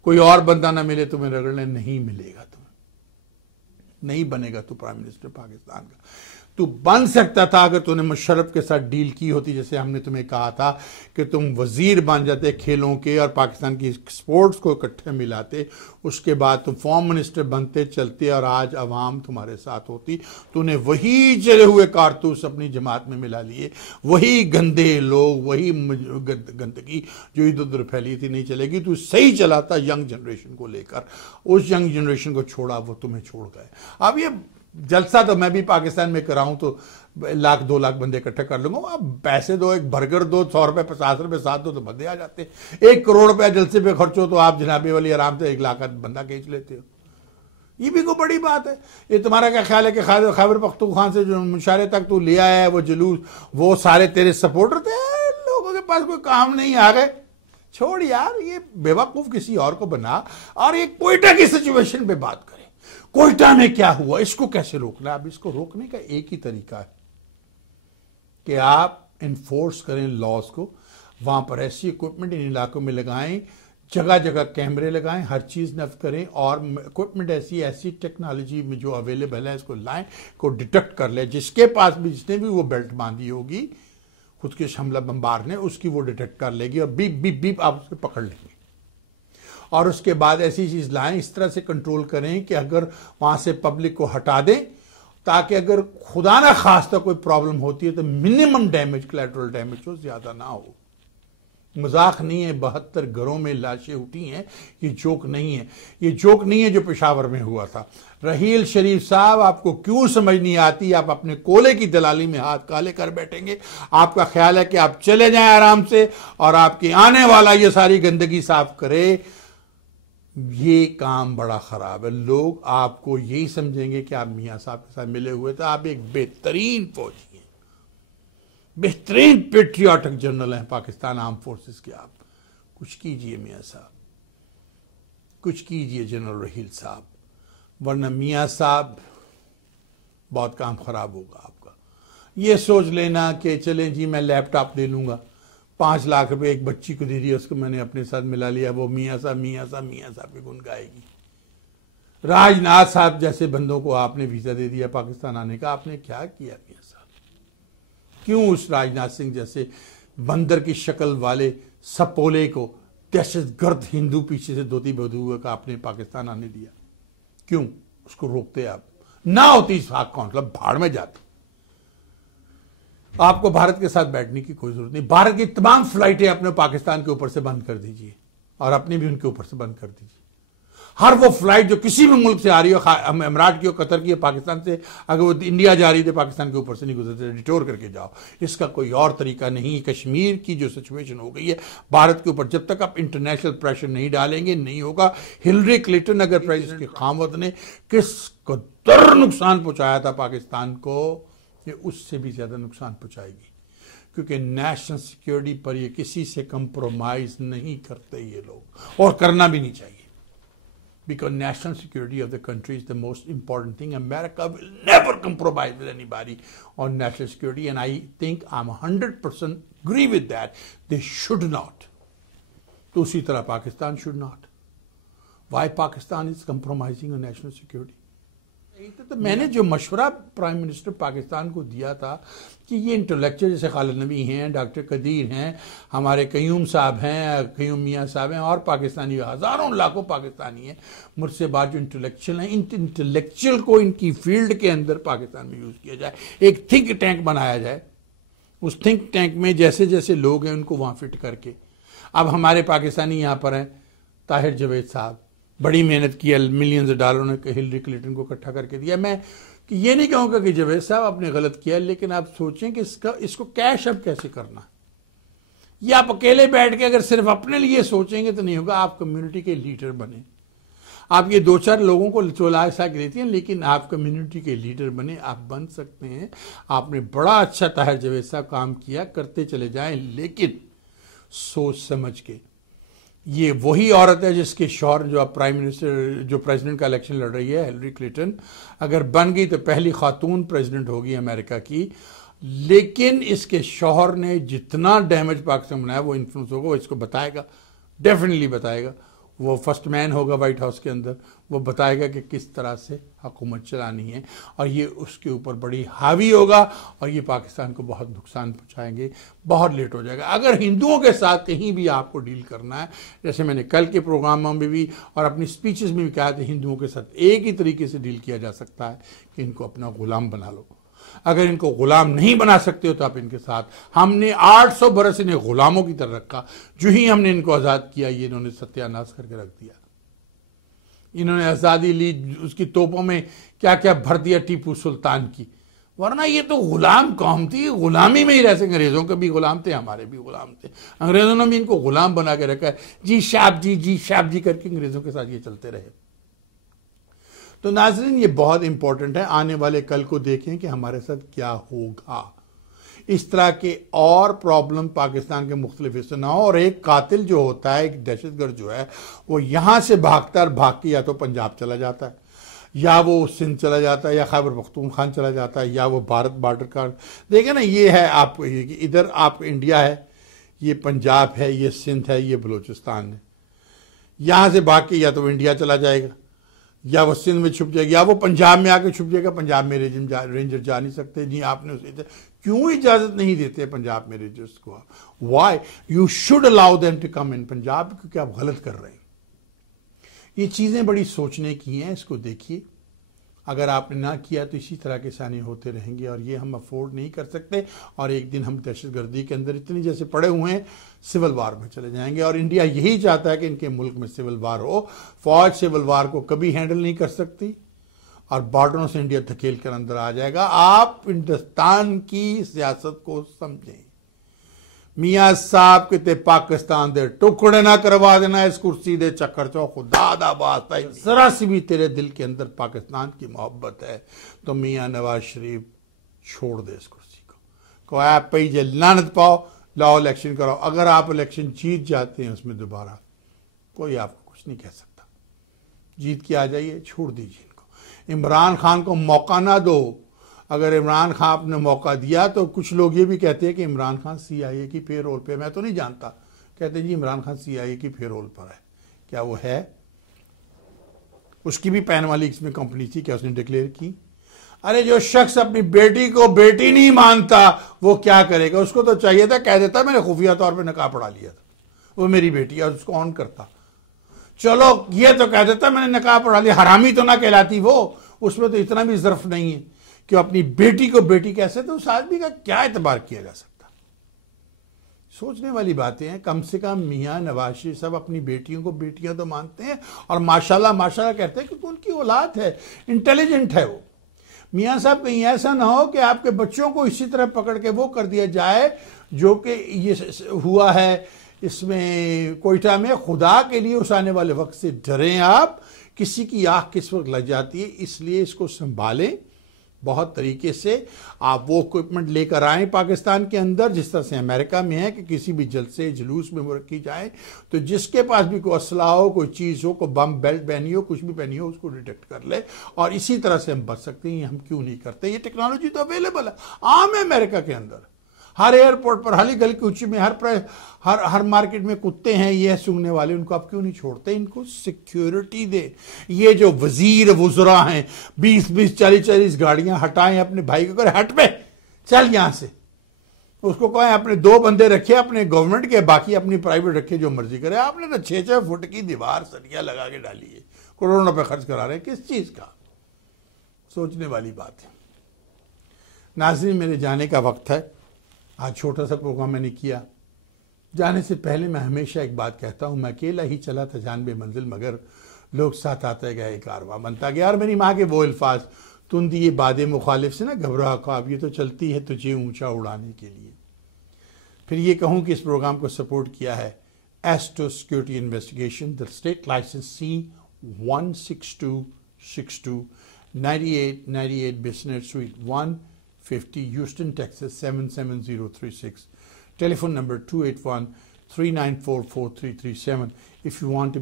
कोई और बंदा ना मिले तुम्हें रगड़ने, नहीं मिलेगा, तुम्हें नहीं बनेगा तू प्राइम मिनिस्टर पाकिस्तान का। तू बन सकता था अगर तूने मुशर्रफ के साथ डील की होती, जैसे हमने तुम्हें कहा था कि तुम वजीर बन जाते खेलों के और पाकिस्तान की स्पोर्ट्स को इकट्ठे मिलाते, उसके बाद तुम फॉर्म मिनिस्टर बनते चलते और आज अवाम तुम्हारे साथ होती। तूने वही जले हुए कारतूस अपनी जमात में मिला लिए, वही गंदे लोग, वही गंदगी जो इधर उधर फैली थी नहीं चलेगी। तू सही चलाता यंग जनरेशन को लेकर, उस यंग जनरेशन को छोड़ा, वो तुम्हें छोड़ गए। अब ये जलसा तो मैं भी पाकिस्तान में कराऊं तो 1-2 लाख बंदे इकट्ठे कर लूंगा। अब पैसे दो, एक बर्गर दो, 100 रुपए 50 रुपए साथ दो तो बंदे आ जाते। 1 करोड़ रुपया जलसे पे खर्च हो तो आप जनाबे वाली आराम से 1 लाख का बंदा खींच लेते हो। ये भी कोई बड़ी बात है। ये तुम्हारा क्या ख्याल है कि खैबर पख्तूनख्वा से जो मुशारे तक तू लिया है वो जुलूस, वो सारे तेरे सपोर्टर थे? लोगों के पास कोई काम नहीं आ गए, छोड़ यार, ये बेवकूफ किसी और को बना और ये कोयटा की सिचुएशन पे बात करें। कोयटा में क्या हुआ, इसको कैसे रोकना? अब इसको रोकने का एक ही तरीका है कि आप इन्फोर्स करें लॉज को, वहां पर ऐसी इक्विपमेंट इन इलाकों में लगाएं, जगह जगह कैमरे लगाएं, हर चीज नफ्ज करें और इक्विपमेंट ऐसी टेक्नोलॉजी में जो अवेलेबल है इसको लाएं, को डिटेक्ट कर ले। जिसके पास भी, जिसने भी वो बेल्ट बांधी होगी खुद के हमला बम्बार ने, उसकी वो डिटेक्ट कर लेगी और बीप बीप बीप आप उसको पकड़ लेंगे। और उसके बाद ऐसी चीज लाएं, इस तरह से कंट्रोल करें कि अगर वहां से पब्लिक को हटा दें, ताकि अगर खुदा ना खास्ता कोई प्रॉब्लम होती है तो मिनिमम डैमेज, कोलैटरल डैमेज हो, ज्यादा ना हो। मजाक नहीं है, 72 घरों में लाशें उठी हैं, ये जोक नहीं है। ये जोक नहीं है जो पेशावर में हुआ था। रहील शरीफ साहब, आपको क्यों समझ नहीं आती? आप अपने कोले की दलाली में हाथ काले कर बैठेंगे। आपका ख्याल है कि आप चले जाएं आराम से और आपकी आने वाला ये सारी गंदगी साफ करे। ये काम बड़ा खराब है। लोग आपको यही समझेंगे कि आप मियां साहब के साथ मिले हुए थे। आप एक बेहतरीन फौजी हैं, बेहतरीन पेट्रियाटिक जनरल हैं पाकिस्तान आर्म फोर्सेस के। आप कुछ कीजिए मियां साहब, कुछ कीजिए जनरल रहील साहब, वरना मियां साहब बहुत काम खराब होगा आपका। ये सोच लेना कि चले जी मैं लैपटॉप ले लूंगा, 5 लाख रुपए एक बच्ची को दे दिया, उसको मैंने अपने साथ मिला लिया, वो मियां साहब के गुण गाएगी। राजनाथ साहब जैसे बंदों को आपने वीजा दे दिया पाकिस्तान आने का। आपने क्या किया मियां साहब? क्यों उस राजनाथ सिंह जैसे बंदर की शक्ल वाले सपोले को, दहशतगर्द हिंदू पीछे से धोती बधुआ का आपने पाकिस्तान आने दिया? क्यों उसको रोकते आप? ना होती इस्फाक काउंसिल, भाड़ में जाती। आपको भारत के साथ बैठने की कोई जरूरत नहीं। भारत की तमाम फ्लाइटें अपने पाकिस्तान के ऊपर से बंद कर दीजिए और अपनी भी उनके ऊपर से बंद कर दीजिए। हर वो फ्लाइट जो किसी भी मुल्क से आ रही हो, अमरात की हो, कतर की हो, पाकिस्तान से अगर वो इंडिया जा रही थी, पाकिस्तान के ऊपर से नहीं गुजरते, डिटोर करके जाओ। इसका कोई और तरीका नहीं। कश्मीर की जो सिचुएशन हो गई है भारत के ऊपर, जब तक आप इंटरनेशनल प्रेशर नहीं डालेंगे नहीं होगा। हिलरी क्लिंटन अगर प्रेसिडेंट की खामद ने किस कदर नुकसान पहुंचाया था पाकिस्तान को, ये उससे भी ज्यादा नुकसान पहुंचाएगी, क्योंकि नेशनल सिक्योरिटी पर ये किसी से कंप्रोमाइज नहीं करते ये लोग, और करना भी नहीं चाहिए। Because national security of the country is the most important thing. America will never compromise with anybody on national security, and I think I'm 100% agree with that. They should not. तो उसी तरह Pakistan should not. Why Pakistan is compromising on national security? तो मैंने जो मशवरा prime minister Pakistan को दिया था कि ये इंटेलेक्चुअल जैसे खालिद नबी हैं, डॉक्टर कदीर हैं, हमारे कयूम साहब हैं, कयूम मियाँ साहब हैं, और पाकिस्तानी हज़ारों लाखों पाकिस्तानी हैं मुझसे बाद जो इंटेलेक्चुअल हैं, इन इंटेलेक्चुअल को इनकी फील्ड के अंदर पाकिस्तान में यूज़ किया जाए। एक थिंक टैंक बनाया जाए, उस थिंक टैंक में जैसे जैसे लोग हैं उनको वहाँ फिट करके। अब हमारे पाकिस्तानी यहाँ पर हैं, ताहिर जावेद साहब, बड़ी मेहनत की, मिलियंस डॉलर ने हिलरी क्लिंटन को इकट्ठा करके दिया। मैं कि ये नहीं कहूँगा कि जावेद साहब आपने गलत किया, लेकिन आप सोचें कि इसको कैश अब कैसे करना। ये आप अकेले बैठ के अगर सिर्फ अपने लिए सोचेंगे तो नहीं होगा। आप कम्युनिटी के लीडर बने। आप ये 2-4 लोगों को चोला सा देती हैं, लेकिन आप कम्युनिटी के लीडर बने, आप बन सकते हैं। आपने बड़ा अच्छा ताहिर जावेद साहब काम किया, करते चले जाएं, लेकिन सोच समझ के। ये वही औरत है जिसके शौहर जो अब प्राइम मिनिस्टर, जो प्रेसिडेंट का इलेक्शन लड़ रही है, हिलरी क्लिंटन, अगर बन गई तो पहली खातून प्रेसिडेंट होगी अमेरिका की। लेकिन इसके शौहर ने जितना डैमेज पाकिस्तान बनाया वो इन्फ्लुएंस होगा, वो इसको बताएगा, डेफिनेटली बताएगा। वो फर्स्ट मैन होगा वाइट हाउस के अंदर, वो बताएगा कि किस तरह से हुकूमत चलानी है, और ये उसके ऊपर बड़ी हावी होगा और ये पाकिस्तान को बहुत नुकसान पहुंचाएंगे, बहुत लेट हो जाएगा। अगर हिंदुओं के साथ कहीं भी आपको डील करना है, जैसे मैंने कल के प्रोग्रामों में भी और अपनी स्पीचेस में भी कहा था, हिंदुओं के साथ एक ही तरीके से डील किया जा सकता है कि इनको अपना गुलाम बना लो। अगर इनको गुलाम नहीं बना सकते हो तो आप इनके साथ, हमने 800 बरस इन्हें गुलामों की तरह रखा, जो ही हमने इनको आज़ाद किया ये इन्होंने सत्यानाश करके रख दिया। इन्होंने आज़ादी ली, उसकी तोपों में क्या क्या भर दिया टीपू सुल्तान की, वरना ये तो गुलाम कौम थी, गुलामी में ही रह सके। अंग्रेज़ों के भी गुलाम थे, हमारे भी गुलाम थे, अंग्रेज़ों ने भी इनको गुलाम बना के रखा है। जी साहब जी करके अंग्रेज़ों के साथ ये चलते रहे। तो नाज़रीन, ये बहुत इंपॉर्टेंट है, आने वाले कल को देखें कि हमारे साथ क्या होगा। इस तरह के और प्रॉब्लम पाकिस्तान के मुख्तलिफ हिस्से ना हो, और एक कातिल जो होता है, एक दहशतगर्द जो है, वो यहाँ से भाग के या तो पंजाब चला जाता है, या वो सिंध चला जाता है, या खैबर पख्तूनख्वा चला जाता है, या वो भारत बॉर्डर का देखें ना, ये है आपको, इधर आप इंडिया है, ये पंजाब है, ये सिंध है, ये बलूचिस्तान है। यहाँ से भाग के या तो वो इंडिया चला जाएगा, या वो सिंध में छुप जाएगा, या वो पंजाब में आके छुप जाएगा। पंजाब में रेंजर जा नहीं सकते जी, आपने उसे क्यों इजाजत नहीं देते पंजाब में रेंजर्स को? Why you should allow them to come in Punjab, क्योंकि आप गलत कर रहे हैं। ये चीजें बड़ी सोचने की हैं, इसको देखिए। अगर आपने ना किया तो इसी तरह के साने होते रहेंगे, और ये हम अफोर्ड नहीं कर सकते, और एक दिन हम दहशतगर्दी के अंदर इतनी जैसे पड़े हुए हैं, सिविल वार में चले जाएंगे। और इंडिया यही चाहता है कि इनके मुल्क में सिविल वार हो। फौज सिविल वार को कभी हैंडल नहीं कर सकती, और बॉर्डरों से इंडिया धकेल कर अंदर आ जाएगा। आप हिंदुस्तान की सियासत को समझें। मियाँ साहब किते पाकिस्तान दे टुकड़े ना करवा देना इस कुर्सी दे चक्कर चो, खुदा दा वास्ता जरा सी भी तेरे दिल के अंदर पाकिस्तान की मोहब्बत है तो मियाँ नवाज शरीफ छोड़ दे इस कुर्सी को आप पे जे लानत पाओ, लाओ इलेक्शन करो। अगर आप इलेक्शन जीत जाते हैं उसमें दोबारा, कोई आपको कुछ नहीं कह सकता। जीत के आ जाइए, छोड़ दीजिए इनको। इमरान खान को मौका ना दो। अगर इमरान खान ने मौका दिया तो कुछ लोग ये भी कहते हैं कि इमरान खान CIA की पेरोल पे, मैं तो नहीं जानता, कहते हैं जी इमरान खान CIA की पेरोल पर है। क्या वो है? उसकी भी पैनवा लीक्स में कंपनी थी, क्या उसने डिक्लेयर की? अरे जो शख्स अपनी बेटी को बेटी नहीं मानता वो क्या करेगा? उसको तो चाहिए था कह देता मैंने खुफिया तौर पर निकाह पढ़ा लिया था, वो मेरी बेटी है, और उसको ऑन करता। चलो ये तो कह देता मैंने निकाह पढ़ा लिया, हरामी तो ना कहलाती वो। उसमें तो इतना भी ज़र्फ नहीं है कि अपनी बेटी को बेटी कैसे, तो उस आदमी का क्या एतबार किया जा सकता? सोचने वाली बातें हैं। कम से कम मियाँ नवाज शरीफ सब अपनी बेटियों को बेटियां तो मानते हैं, और माशाल्लाह माशाल्लाह कहते हैं क्योंकि उनकी औलाद है, इंटेलिजेंट है वो। मियाँ साहब कहीं ऐसा ना हो कि आपके बच्चों को इसी तरह पकड़ के वो कर दिया जाए जो कि ये हुआ है इसमें कोयटा में। खुदा के लिए उस आने वाले वक्त से डरें आप। किसी की आँख किस वक्त लग जाती है, इसलिए इसको संभालें बहुत तरीके से। आप वो इक्विपमेंट लेकर आए पाकिस्तान के अंदर, जिस तरह से अमेरिका में है कि किसी भी जलसे जुलूस में वो रखी जाए तो जिसके पास भी कोई असला हो, कोई चीज़ हो, कोई बम बेल्ट पहनी हो, कुछ भी पहनी हो, उसको डिटेक्ट कर ले। और इसी तरह से हम बच सकते हैं। हम क्यों नहीं करते? ये टेक्नोलॉजी तो अवेलेबल है, आम है अमेरिका के अंदर। हर एयरपोर्ट पर, हर गली कूची में, हर मार्केट में कुत्ते हैं ये सूंघने वाले। उनको आप क्यों नहीं छोड़ते? इनको सिक्योरिटी दे। ये जो वजीर वुजरा हैं 20-20 40-40 गाड़ियां हटाएं अपने भाई को, करे हट पे चल यहां से। उसको कहें अपने 2 बंदे रखे अपने गवर्नमेंट के, बाकी अपनी प्राइवेट रखे, जो मर्जी करे। आपने तो 6-6 फुट की दीवार सरिया लगा के डाली है, करोड़ों रुपए खर्च करा रहे हैं, किस चीज का? सोचने वाली बात है। नाज़रीन, मेरे जाने का वक्त है। आज छोटा सा प्रोग्राम मैंने किया। जाने से पहले मैं हमेशा एक बात कहता हूँ, मैं अकेला ही चला था जानबे मंजिल, मगर लोग साथ आते गए, कारवां बनता गया। और मेरी माँ के वो अल्फाज, तुम दिए बादे मुखालिफ से ना घबरा ख्वाब, ये तो चलती है तुझे ऊंचा उड़ाने के लिए। फिर ये कहूँ कि इस प्रोग्राम को सपोर्ट किया है एस्टो security investigation, the state license C16262 9898 business suite 150 Houston, Texas 77036. Telephone number 39443337 if you want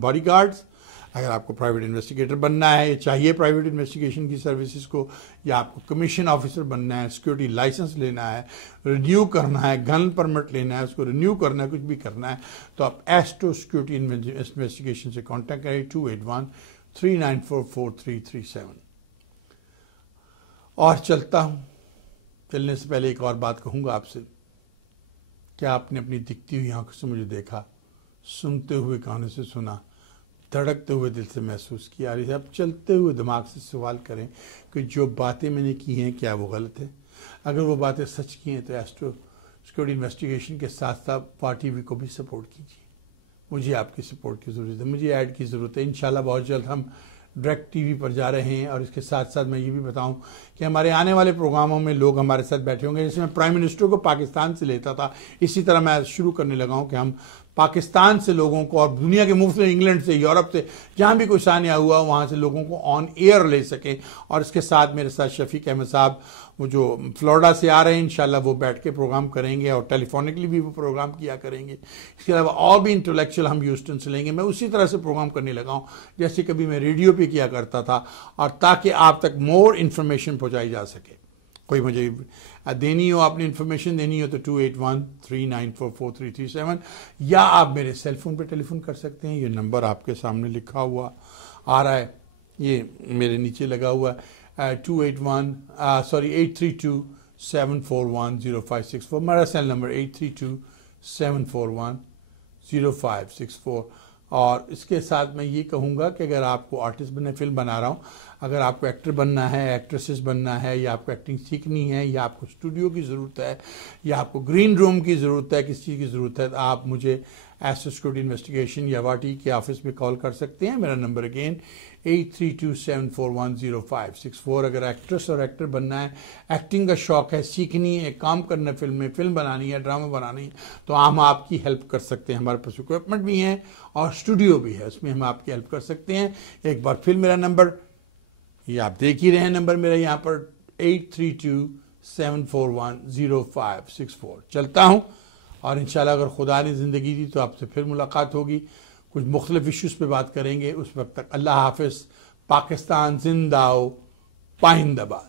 bodyguards, अगर आपको प्राइवेट इन्वेस्टिगेटर बनना है, चाहिए प्राइवेट इन्वेस्टिगेशन की सर्विसेज को, या आपको कमीशन ऑफिसर बनना है, सिक्योरिटी लाइसेंस लेना है, रिन्यू करना है, गन परमिट लेना है, उसको रिन्यू करना है, कुछ भी करना है, तो आप एस्ट्रो सिक्योरिटी इन्वेस्टिगेशन से कांटेक्ट करें 2813944337। और चलता हूँ, चलने से पहले एक और बात कहूँगा आपसे। क्या आपने अपनी दिखती हुई आंखों से मुझे देखा, सुनते हुए कानों से सुना, धड़कते हुए दिल से महसूस किया? अब चलते हुए दिमाग से सवाल करें कि जो बातें मैंने की हैं क्या वो गलत है? अगर वो बातें सच की हैं तो एस्ट्रो सिक्योरिटी इन्वेस्टिगेशन के साथ साथ पार्टी को भी सपोर्ट कीजिए। मुझे आपकी सपोर्ट की ज़रूरत है, मुझे ऐड की ज़रूरत है। इंशाल्लाह बहुत जल्द हम डायरेक्ट टीवी पर जा रहे हैं। और इसके साथ साथ मैं ये भी बताऊं कि हमारे आने वाले प्रोग्रामों में लोग हमारे साथ बैठे होंगे। जैसे मैं प्राइम मिनिस्टर को पाकिस्तान से लेता था, इसी तरह मैं शुरू करने लगा हूं कि हम पाकिस्तान से लोगों को, और दुनिया के मुफ्त, इंग्लैंड से, यूरोप से, जहां भी कोई सानिया हुआ वहां से लोगों को ऑन एयर ले सकें। और इसके साथ मेरे साथ शफीक अहमद साहब, वो जो फ्लोरिडा से आ रहे हैं, इंशाल्लाह वो बैठ के प्रोग्राम करेंगे और टेलीफोनिकली भी वो प्रोग्राम किया करेंगे। इसके अलावा और भी इंटेलेक्चुअल हम ह्यूस्टन से लेंगे। मैं उसी तरह से प्रोग्राम करने लगा हूँ जैसे कभी मैं रेडियो पे किया करता था, और ताकि आप तक मोर इन्फॉर्मेशन पहुँचाई जा सके। कोई मुझे देनी हो, अपनी इन्फॉर्मेशन देनी हो तो 2813944337, या आप मेरे सेलफोन पे टेलीफोन कर सकते हैं। ये नंबर आपके सामने लिखा हुआ आ रहा है, ये मेरे नीचे लगा हुआ है, 832-741-0564। मेरा सेल नंबर 832-741-0564। और इसके साथ मैं ये कहूँगा कि अगर आपको आर्टिस्ट बनना, फिल्म बना रहा हूँ, अगर आपको एक्टर बनना है, एक्ट्रेसेस बनना है, या आपको एक्टिंग सीखनी है, या आपको स्टूडियो की ज़रूरत है, या आपको ग्रीन रूम की ज़रूरत है, किस चीज़ की ज़रूरत है, तो आप मुझे एस्ट्रो सिक्योरिटी इन्वेस्टिगेशन या वाटी के ऑफिस में कॉल कर सकते हैं। मेरा नंबर अगेन 832-741-0564। अगर एक्ट्रेस और एक्टर बनना है, एक्टिंग का शौक है, सीखनी है, काम करना है, फिल्म बनानी है, ड्रामा बनानी है, तो हम आपकी हेल्प कर सकते हैं। हमारे पास इक्विपमेंट भी हैं और स्टूडियो भी है, उसमें हम आपकी हेल्प कर सकते हैं। एक बार फिर मेरा नंबर, ये आप देख ही रहे हैं नंबर मेरा यहाँ पर, 832-741-0564। चलता हूँ, और इंशाल्लाह अगर खुदा ने ज़िंदगी दी तो आपसे फिर मुलाकात होगी, कुछ मुख्तलिफ इश्यूज़ पे बात करेंगे। उस वक्त तक अल्लाह हाफिज़। पाकिस्तान जिंदाओ, पाइंदाबाद।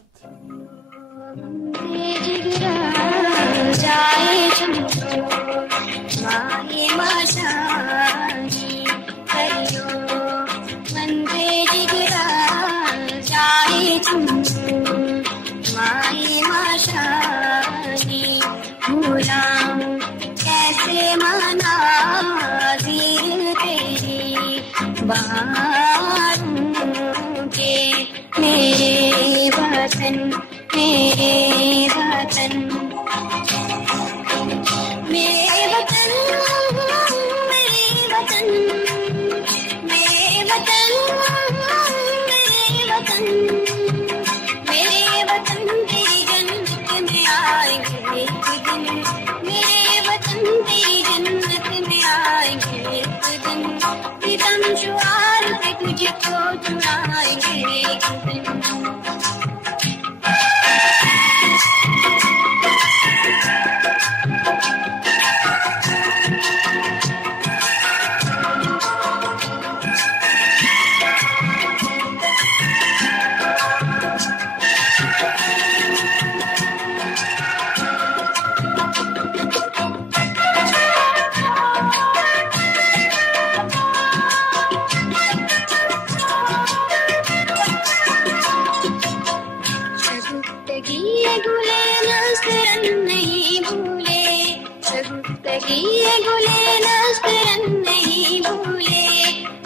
मेरे वतन, मेरे वतन, मेरे वतन, मेरे वतन, मेरे वतन, मेरे वतन, मेरे वतन तेरी जन्नत में आएंगे एक दिन, मेरे वतन तेरी जन्नत में आएंगे एक दिन, सितम शुआर पे तुझको चुराएंगे एक दिन।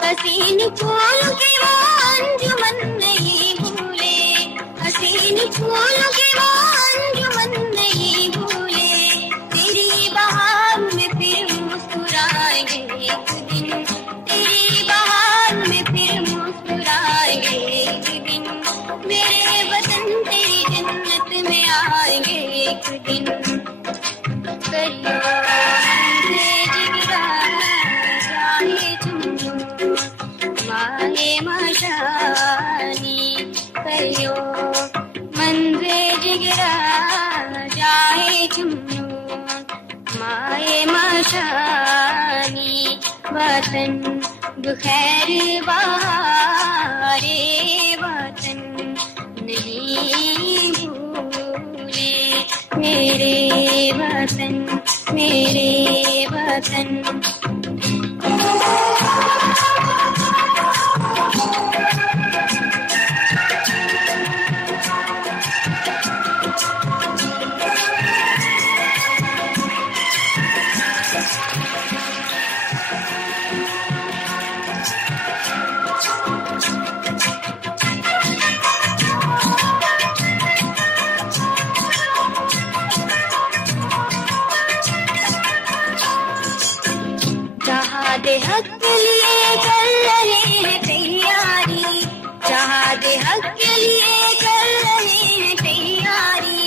हसीन फूलों के वो अंजुमन नहीं भूले, हसीन फूलों के वो अंजुमन नहीं भूले, तेरी बहार में फिर मुस्कुराएंगे एक दिन, तेरी बहार में फिर मुस्कुराएंगे एक दिन, मेरे वतन तेरी जन्नत में आएंगे एक दिन। करियो हमसे जिगरा जाए तुम, मशानी वतन बखैर बहारे वतन नहीं भूले मेरे वतन मेरे वतन। जहादे हक के लिए कर रहे हैं तैयारी, जहादे हक के लिए कर रहे हैं तैयारी,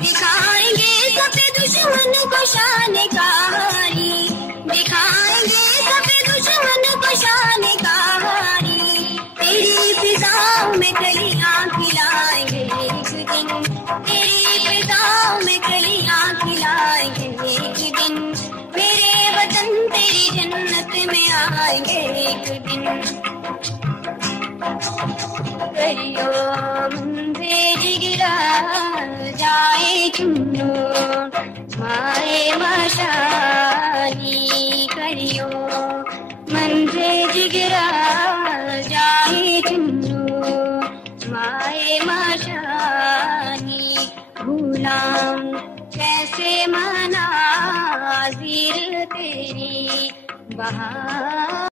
दिखाएंगे सब दुश्मन को शान कहानी, दिखाएंगे सब दुश्मन को शान कहानी। तेरी फिजाओं में कलियां खिलाएंगे एक दिन, तेरी फिजाओं में कलियां खिलाएंगे एक दिन, मेरे वतन तेरी जन्नत में आएंगे एक दिन। करियो मुझे जिगरा जाए चुनो माए मशानी, करियो मुझे जिगरा जाए चुनो माए मशानी। गुलाम कैसे मनाजिर तेरी बहा